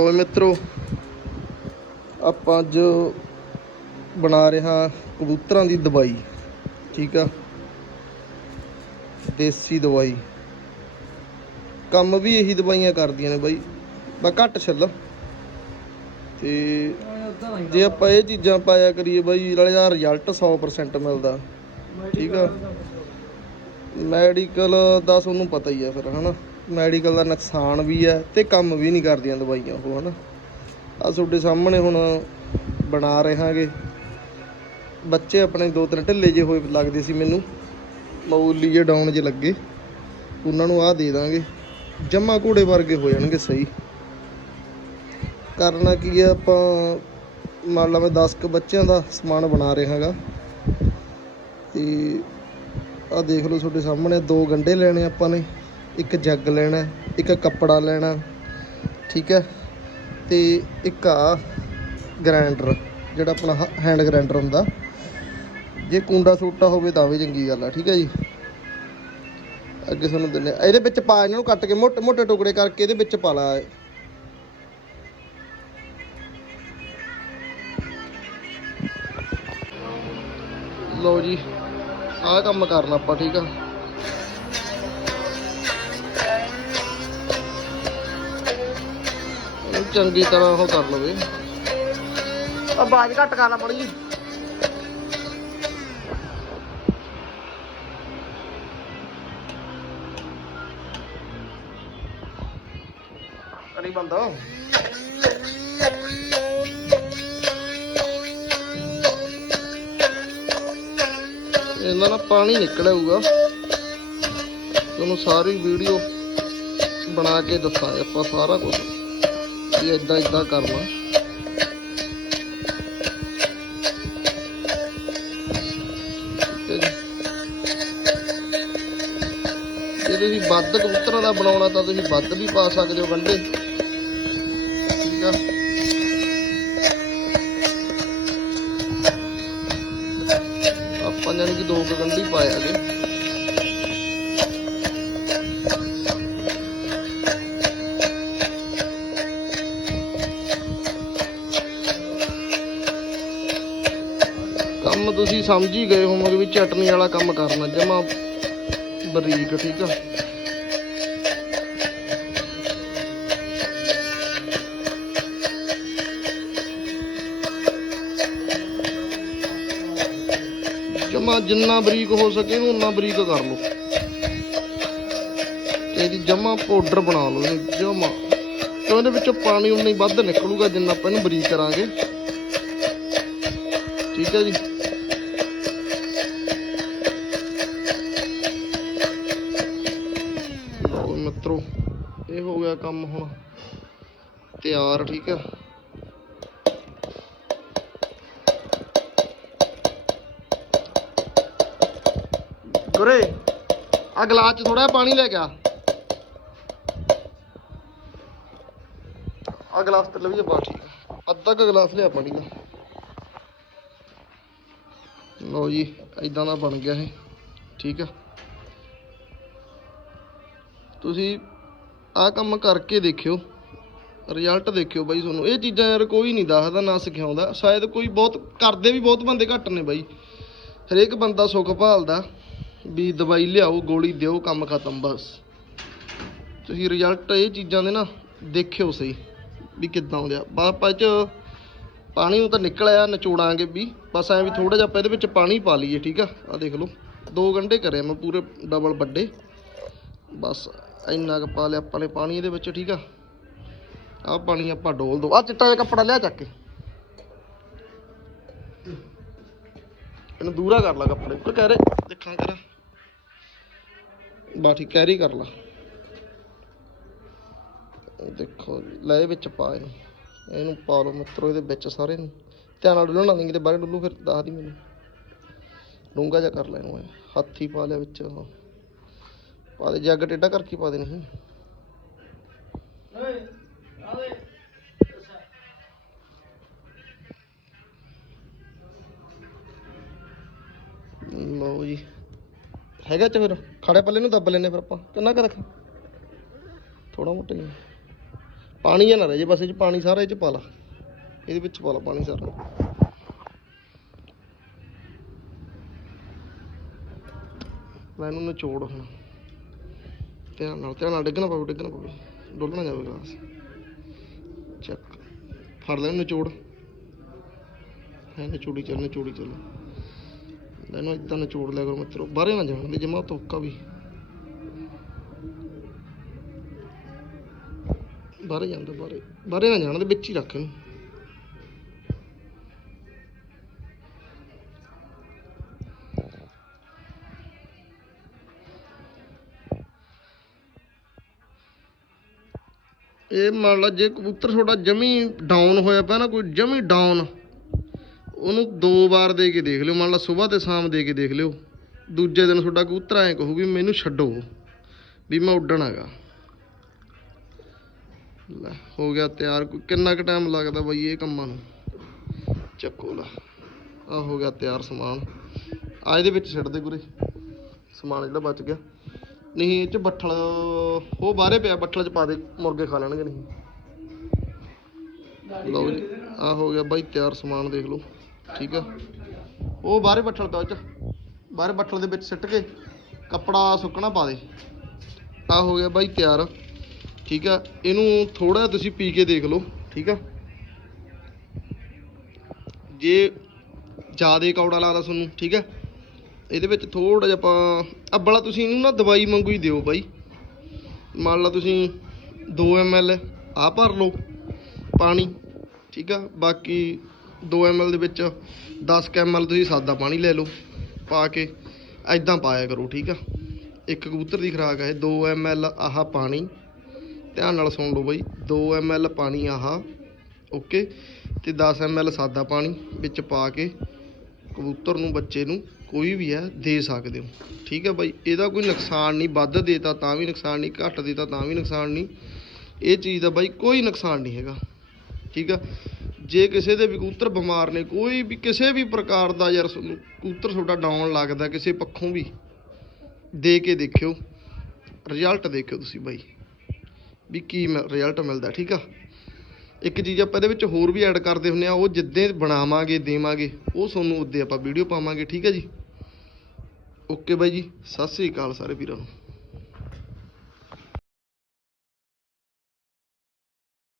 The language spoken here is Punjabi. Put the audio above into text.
ਲਓ ਮਿੱਤਰੋ ਆਪਾਂ ਅੱਜ ਬਣਾ ਰਿਹਾ ਕਬੂਤਰਾਂ ਦੀ ਦਵਾਈ ਠੀਕ ਆ? ਦੇਸੀ ਦਵਾਈ। ਕੰਮ ਵੀ ਇਹੀ ਦਵਾਈਆਂ ਕਰਦੀਆਂ ਨੇ ਬਾਈ। ਬਾ ਘੱਟ ਛੱਲ। ਤੇ ਜੇ ਆਪਾਂ ਇਹ ਚੀਜ਼ਾਂ ਪਾਇਆ ਕਰੀਏ ਬਾਈ ਨਾਲੇ ਦਾ ਰਿਜ਼ਲਟ 100% ਮਿਲਦਾ ਠੀਕ ਆ? ਮੈਡੀਕਲ ਦਾ ਤੁਹਾਨੂੰ ਪਤਾ ਹੀ ਆ ਫਿਰ ਹਨਾ? ਮੈਡੀਕਲ ਦਾ ਨੁਕਸਾਨ ਵੀ ਹੈ ਤੇ ਕੰਮ ਵੀ ਨਹੀਂ ਕਰਦੀਆਂ ਦਵਾਈਆਂ ਉਹ, ਹਨਾ? ਆ ਤੁਹਾਡੇ ਸਾਹਮਣੇ ਹੁਣ ਬਣਾ ਰਹਾਂਗੇ। ਬੱਚੇ ਆਪਣੇ ਦੋ ਤਿੰਨ ਢਿੱਲੇ ਜੇ ਹੋਏ ਲੱਗਦੇ ਸੀ ਮੈਨੂੰ। ਮੌਲੀ ਜੇ ਡਾਊਨ ਜੇ ਲੱਗੇ। ਉਹਨਾਂ ਨੂੰ ਆਹ ਦੇ ਦਾਂਗੇ। ਜੰਮਾ ਘੋੜੇ ਵਰਗੇ ਹੋ ਜਾਣਗੇ ਸਹੀ। ਕਰਨਾ ਕੀ ਹੈ, ਆਪਾਂ ਮੰਨ ਲਾ ਮੈਂ 10 ਕ ਬੱਚਿਆਂ ਦਾ ਸਮਾਨ ਬਣਾ ਰਿਹਾ ਰਿਹਾਗਾ ਤੇ ਆ ਦੇਖ ਲਓ ਤੁਹਾਡੇ ਸਾਹਮਣੇ, ਦੋ ਗੰਡੇ ਲੈਣੇ ਆਪਾਂ ਨੇ। ਇੱਕ ਜੱਗ ਲੈਣਾ, ਇੱਕ ਕੱਪੜਾ ਲੈਣਾ, ਠੀਕ ਹੈ? ਤੇ ਇੱਕ ਆ ਗ੍ਰਾਈਂਡਰ ਜਿਹੜਾ ਆਪਣਾ ਹੈਂਡ ਗ੍ਰਾਈਂਡਰ ਹੁੰਦਾ। ਜੇ ਕੁੰਡਾ ਸੋਟਾ ਹੋਵੇ ਤਾਂ ਵੀ ਚੰਗੀ ਗੱਲ ਆ, ਠੀਕ ਹੈ ਜੀ? ਅੱਗੇ ਤੁਹਾਨੂੰ ਦਿੰਦੇ ਹਾਂ ਇਹਦੇ ਵਿੱਚ ਪਾ, ਇਹਨਾਂ ਨੂੰ ਕੱਟ ਕੇ ਮੋਟੇ ਮੋਟੇ ਟੁਕੜੇ ਕਰਕੇ ਇਹਦੇ ਵਿੱਚ ਪਾ ਲਾ ਲਓ ਜੀ, ਆਹ ਕੰਮ ਕਰਨਾ ਆਪਾਂ, ਠੀਕ ਆ? ਚੰਗੀ ਤਰ੍ਹਾਂ ਉਹ ਕਰ ਲਵੇ। ਆ ਬਾਜ ਘੱਟ ਕਰ ਲਾ ਮੜੀ ਜੀ ਕਰੀ ਬੰਦਾ ਇਹਨਾਂ ਨਾਲ ਪਾਣੀ ਨਿਕਲੂਗਾ ਤੁਹਾਨੂੰ ਸਾਰੀ ਵੀਡੀਓ ਬਣਾ ਕੇ ਦੱਸਾਂਗੇ ਆਪਾਂ ਸਾਰਾ ਕੁਝ ਵੀ ਇਦਾਂ ਇਦਾਂ ਕਰਨਾ। ਜੇ ਤੁਸੀਂ ਵੱਧ ਕਬੂਤਰਾਂ ਦਾ ਬਣਾਉਣਾ ਤਾਂ ਤੁਸੀਂ ਵੱਧ ਵੀ ਪਾ ਸਕਦੇ ਹੋ ਗੰਢੇ। ਠੀਕ ਆ। ਆਪਾਂ ਜਾਨੀ ਕਿ ਦੋ ਕੁ ਗੰਢੀ ਪਾਇਆ ਜੀ ਕੰਮ ਤੁਸੀਂ ਸਮਝ ਹੀ ਗਏ ਹੋਵੋਗੇ ਵੀ ਚਟਨੀ ਵਾਲਾ ਕੰਮ ਕਰਨਾ, ਜਮਾ ਬਰੀਕ, ਠੀਕ ਆ। ਜਮਾ ਜਿੰਨਾ ਬਰੀਕ ਹੋ ਸਕੇ ਇਹਨੂੰ ਉਨਾ ਬਰੀਕ ਕਰ ਲਓ। ਤੇ ਇਹਦੀ ਜਮਾ ਪਾਊਡਰ ਬਣਾ ਲਓ ਇਹਨੂੰ, ਜਮਾ। ਕਿਉਂ ਇਹਦੇ ਵਿੱਚੋਂ ਪਾਣੀ ਉਨਾ ਹੀ ਵੱਧ ਨਿਕਲੂਗਾ ਜਿੰਨਾ ਆਪਾਂ ਇਹਨੂੰ ਬਰੀਕ ਕਰਾਂਗੇ। ਠੀਕ ਹੈ ਜੀ। ਇਹ ਹੋ ਗਿਆ ਕੰਮ ਹੁਣ। ਤਿਆਰ, ਠੀਕ ਹੈ ਗੁਰੇ ਆ ਗਲਾਸ ਚ ਥੋੜਾ ਪਾਣੀ ਲੈ ਕੇ ਆ। ਗਲਾਸ ਤੇ ਲਵੀ ਪਾ, ਠੀਕ ਆ। ਅੱਧਾ ਕ ਗਲਾਸ ਲਿਆ ਪਾਣੀ ਦਾ। ਲਓ ਜੀ ਇਦਾਂ ਦਾ ਬਣ ਗਿਆ ਇਹ, ਠੀਕ ਆ। ਤੁਸੀਂ ਆਹ ਕੰਮ ਕਰਕੇ ਦੇਖਿਓ ਰਿਜ਼ਲਟ ਦੇਖਿਓ ਬਾਈ ਤੁਹਾਨੂੰ। ਇਹ ਚੀਜ਼ਾਂ ਯਾਰ ਕੋਈ ਨਹੀਂ ਦੱਸਦਾ, ਨਾ ਸਿਖਾਉਂਦਾ। ਸ਼ਾਇਦ ਕੋਈ ਬਹੁਤ, ਕਰਦੇ ਵੀ ਬਹੁਤ ਬੰਦੇ ਘੱਟ ਨੇ ਬਾਈ। ਹਰੇਕ ਬੰਦਾ ਸੁੱਖ ਭਾਲਦਾ, ਵੀ ਦਵਾਈ ਲਿਆਓ, ਗੋਲੀ ਦਿਓ, ਕੰਮ ਖਤਮ, ਬਸ। ਤੁਸੀਂ ਰਿਜ਼ਲਟ ਇਹ ਚੀਜ਼ਾਂ ਦੇ ਨਾ ਦੇਖਿਓ ਸਹੀ, ਵੀ ਕਿੱਦਾਂ ਆਉਂਦੇ ਆ। ਬਾਪਾ ਚ ਪਾਣੀ ਨੂੰ ਤਾਂ ਨਿਕਲ ਆਇਆ, ਨਿਚੋੜਾਂਗੇ ਵੀ। ਬਸ ਐਂ ਵੀ ਥੋੜਾ ਜਿਹਾ ਆਪਾਂ ਇਹਦੇ ਵਿੱਚ ਪਾਣੀ ਪਾ ਲਈਏ, ਠੀਕ ਆ? ਆ ਦੇਖ ਲਓ। ਦੋ ਗੰਢੇ ਕਰਿਆ ਮੈਂ ਪੂਰੇ ਡਬਲ ਵੱਡੇ। ਬਸ ਇੰਨਾ ਕੁ ਪਾ ਲਿਆ ਆਪਾਂ ਨੇ ਪਾਣੀ ਇਹਦੇ ਵਿੱਚ, ਠੀਕ ਆ? ਆਹ ਪਾਣੀ ਆਪਾਂ ਡੋਲ ਦੋ। ਆ ਚਿੱਟਾ ਜਿਹਾ ਕੱਪੜਾ ਲਿਆ ਚੱਕ ਕੇ। ਇਹਨੂੰ ਦੂਰਾ ਕਰ ਲਾ ਕੱਪੜੇ। ਕੋ ਕਹਿ ਰਹੇ, ਦੇਖਾਂ ਕਰ। ਬਾ ਠੀਕ ਕੈਰੀ ਕਰ ਲਾ। ਦੇਖੋ ਲੈ ਵਿੱਚ ਪਾ ਇਹਨੂੰ। ਇਹਨੂੰ ਪਾ ਲਓ ਮਿੱਤਰੋ, ਇਹਦੇ ਵਿੱਚ ਸਾਰੇ ਨੂੰ। ਧਿਆਨ ਨਾਲ ਡੁੱਲਣਾ ਨਹੀਂ ਕਿਤੇ ਬਾਹਰ ਡੁੱਲੂ ਫਿਰ ਦੱਸ ਦੀ ਮੈਨੂੰ। ਡੂੰਗਾ ਜਿਹਾ ਕਰ ਲੈ ਇਹਨੂੰ ਐਂ। ਹੱਥ ਹੀ ਪਾ ਲਿਆ ਵਿੱਚ ਪਾ ਦੇ ਜੱਗ ਟੇਢਾ ਕਰਕੇ ਪਾ ਦੇ ਨਹੀਂ। ਲਓ ਜੀ। ਹੈਗਾ ਚ ਫਿਰ ਖੜੇ ਪੱਲੇ ਨੂੰ ਦੱਬ ਲੈਨੇ ਫਿਰ ਆਪਾਂ। ਕਿੰਨਾ ਕੁ ਰੱਖਾਂ? ਥੋੜਾ ਮੋਟਾ ਹੀ ਪਾਣੀ ਜਾਂ ਨਾ ਰਹਿ ਜੇ ਬਸ ਇਹ ਚ ਪਾਣੀ ਸਾਰਾ ਇਹ ਚ ਪਾ ਲਾ। ਇਹਦੇ ਵਿੱਚ ਪਾ ਲਾ ਪਾਣੀ ਸਾਰਾ। ਲੈ ਇਹਨੂੰ ਨਿਚੋੜ ਹੁਣ। ਧਿਆਨ ਨਾਲ ਧਿਆਨ ਨਾਲ ਡਿੱਗਣਾ ਪਵੇ ਡਿੱਗਣਾ ਪਵੇ ਡੋਲਣਾ ਜਾਵੇ ਗਲਾਸ। ਚੱਕ। ਫੜ ਲੈ ਨਿਚੋੜ। ਹੈ ਨਿਚੋੜੀ ਚੱਲ ਨਿਚੋੜੀ ਚੱਲ। ਲੈ ਇਦਾਂ ਨਿਚੋੜ ਲਿਆ ਕਰੋ ਮਿੱਤਰੋ। ਬਾਹਰੇ ਨਾ ਜਾਣ ਦੇ ਜਮਾ ਤੋਕਾ ਵੀ। ਬਾਹਰੇ ਜਾਂਦਾ ਬਾਹਰੇ। ਬਾਹਰੇ ਨਾ ਜਾਣ ਦੇ, ਵਿੱਚ ਹੀ ਰੱਖ ਇਹਨੂੰ। ਇਹ ਮੰਨ ਲਾ ਜੇ ਕਬੂਤਰ ਤੁਹਾਡਾ ਜਮੀ ਡਾਊਨ ਹੋਇਆ ਪਿਆ ਨਾ, ਕੋਈ ਜਮੀ ਡਾਊਨ ਉਹਨੂੰ ਦੋ ਵਾਰ ਦੇ ਕੇ ਦੇਖ ਲਿਓ, ਮੰਨ ਲਾ ਸਵੇਰ ਤੇ ਸ਼ਾਮ ਦੇ ਕੇ ਦੇਖ ਲਿਓ। ਦੂਜੇ ਦਿਨ ਤੁਹਾਡਾ ਕਬੂਤਰ ਐਂ ਕਹੂ ਮੈਨੂੰ ਛੱਡੋ। ਵੀ ਮੈਂ ਉੱਡਣ ਹੈਗਾ ਲੈ, ਹੋ ਗਿਆ ਤਿਆਰ। ਕਿੰਨਾ ਕੁ ਟਾਈਮ ਲੱਗਦਾ ਬਈ ਇਹ ਕੰਮਾਂ ਨੂੰ? ਚੱਕੋ ਲਾ ਆ ਹੋ ਗਿਆ ਤਿਆਰ ਸਮਾਨ। ਆ ਇਹਦੇ ਵਿੱਚ ਛੱਡ ਦੇ ਗੁਰੇ। ਸਮਾਨ ਜਿਹੜਾ ਬਚ ਗਿਆ। ਨਹੀਂ ਇਹ ਚ ਬੱਠਲ ਉਹ ਬਾਹਰੇ ਪਿਆ ਬੱਠਲ ਚ ਪਾ ਦੇ ਮੁਰਗੇ ਖਾ ਲੈਣਗੇ ਨਹੀਂ। ਲਓ ਜੀ ਆ ਹੋ ਗਿਆ ਬਾਈ ਤਿਆਰ ਸਮਾਨ ਦੇਖ ਲਓ ਠੀਕ ਆ। ਉਹ ਬਾਹਰੇ ਬੱਠਲ ਪਿਆ ਉਹ ਚ ਬਾਹਰੇ ਬੱਠਲ ਦੇ ਵਿੱਚ ਸਿੱਟ ਕੇ ਕੱਪੜਾ ਸੁੱਕਣਾ ਪਾ ਦੇ। ਆ ਹੋ ਗਿਆ ਬਾਈ ਤਿਆਰ ਠੀਕ ਆ। ਇਹਨੂੰ ਥੋੜਾ ਤੁਸੀਂ ਪੀ ਕੇ ਦੇਖ ਲਓ ਠੀਕ ਆ। ਜੇ ਜਿਆਦੇ ਕੌੜਾ ਲੱਗਦਾ ਤੁਹਾਨੂੰ ਠੀਕ ਆ। ਇਹਦੇ ਵਿੱਚ ਥੋੜਾ ਜਿਹਾ ਆਪਾਂ ਅੱਬਲਾ ਤੁਸੀਂ ਇਹਨੂੰ ਨਾ ਦਵਾਈ ਵਾਂਗੂ ਹੀ ਦਿਓ ਬਾਈ। ਮੰਨ ਲਾ ਤੁਸੀਂ 2 ml ਆ ਭਰ ਲਓ ਪਾਣੀ, ਠੀਕ ਆ? ਬਾਕੀ 2 ml ਦੇ ਵਿੱਚ 10 ml ਤੁਸੀਂ ਸਾਦਾ ਪਾਣੀ ਲੈ ਲਓ, ਪਾ ਕੇ ਐਦਾਂ ਪਾਇਆ ਕਰੋ, ਠੀਕ ਆ? ਇੱਕ ਕਬੂਤਰ ਦੀ ਖੁਰਾਕ ਹੈ 2 ml ਆਹ ਪਾਣੀ। ਧਿਆਨ ਨਾਲ ਸੁਣ ਲਓ ਬਾਈ 2 ml ਪਾਣੀ ਆਹ, ਓਕੇ? ਤੇ 10 ml ਸਾਦਾ ਪਾਣੀ ਵਿੱਚ ਪਾ ਕੇ ਕਬੂਤਰ ਨੂੰ, ਬੱਚੇ ਨੂੰ ਕੋਈ ਵੀ ਹੈ, ਦੇ ਸਕਦੇ ਹੋ। ਠੀਕ ਹੈ ਬਾਈ, ਇਹਦਾ ਕੋਈ ਨੁਕਸਾਨ ਨਹੀਂ, ਵੱਧ ਦੇਤਾ ਤਾਂ ਵੀ ਨੁਕਸਾਨ ਨਹੀਂ, ਘੱਟ ਦੇਤਾ ਤਾਂ ਵੀ ਨੁਕਸਾਨ ਨਹੀਂ। ਇਹ ਚੀਜ਼ ਦਾ ਬਾਈ ਕੋਈ ਨੁਕਸਾਨ ਨਹੀਂ ਹੈਗਾ। ਠੀਕ ਆ ਜੇ ਕਿਸੇ ਦੇ ਵੀ ਕਬੂਤਰ ਬਿਮਾਰ ਨੇ, ਕੋਈ ਵੀ ਕਿਸੇ ਵੀ ਪ੍ਰਕਾਰ ਦਾ ਯਾਰ ਤੁਹਾਨੂੰ ਕਬੂਤਰ ਤੁਹਾਡਾ ਡਾਊਨ ਲੱਗਦਾ ਕਿਸੇ ਪੱਖੋਂ ਵੀ, ਦੇ ਕੇ ਦੇਖਿਓ ਰਿਜ਼ਲਟ ਦੇਖਿਓ ਤੁਸੀਂ ਬਾਈ, ਵੀ ਕੀ ਰਿਜ਼ਲਟ ਮਿਲਦਾ, ਠੀਕ ਆ। ਇੱਕ ਚੀਜ਼ ਆਪਾਂ ਇਹਦੇ ਵਿੱਚ ਹੋਰ ਵੀ ਐਡ ਕਰਦੇ ਹੁੰਨੇ ਆ, ਉਹ ਜਿੱਦੇ ਬਣਾਵਾਂਗੇ, ਦੇਵਾਂਗੇ, ਉਹ ਤੁਹਾਨੂੰ ਉੱਦੇ ਆਪਾਂ ਵੀਡੀਓ ਪਾਵਾਂਗੇ, ਠੀਕ ਹੈ ਜੀ। ਓਕੇ ਬਾਈ ਜੀ ਸਤਿ ਸ੍ਰੀ ਅਕਾਲ ਸਾਰੇ ਵੀਰਾਂ ਨੂੰ।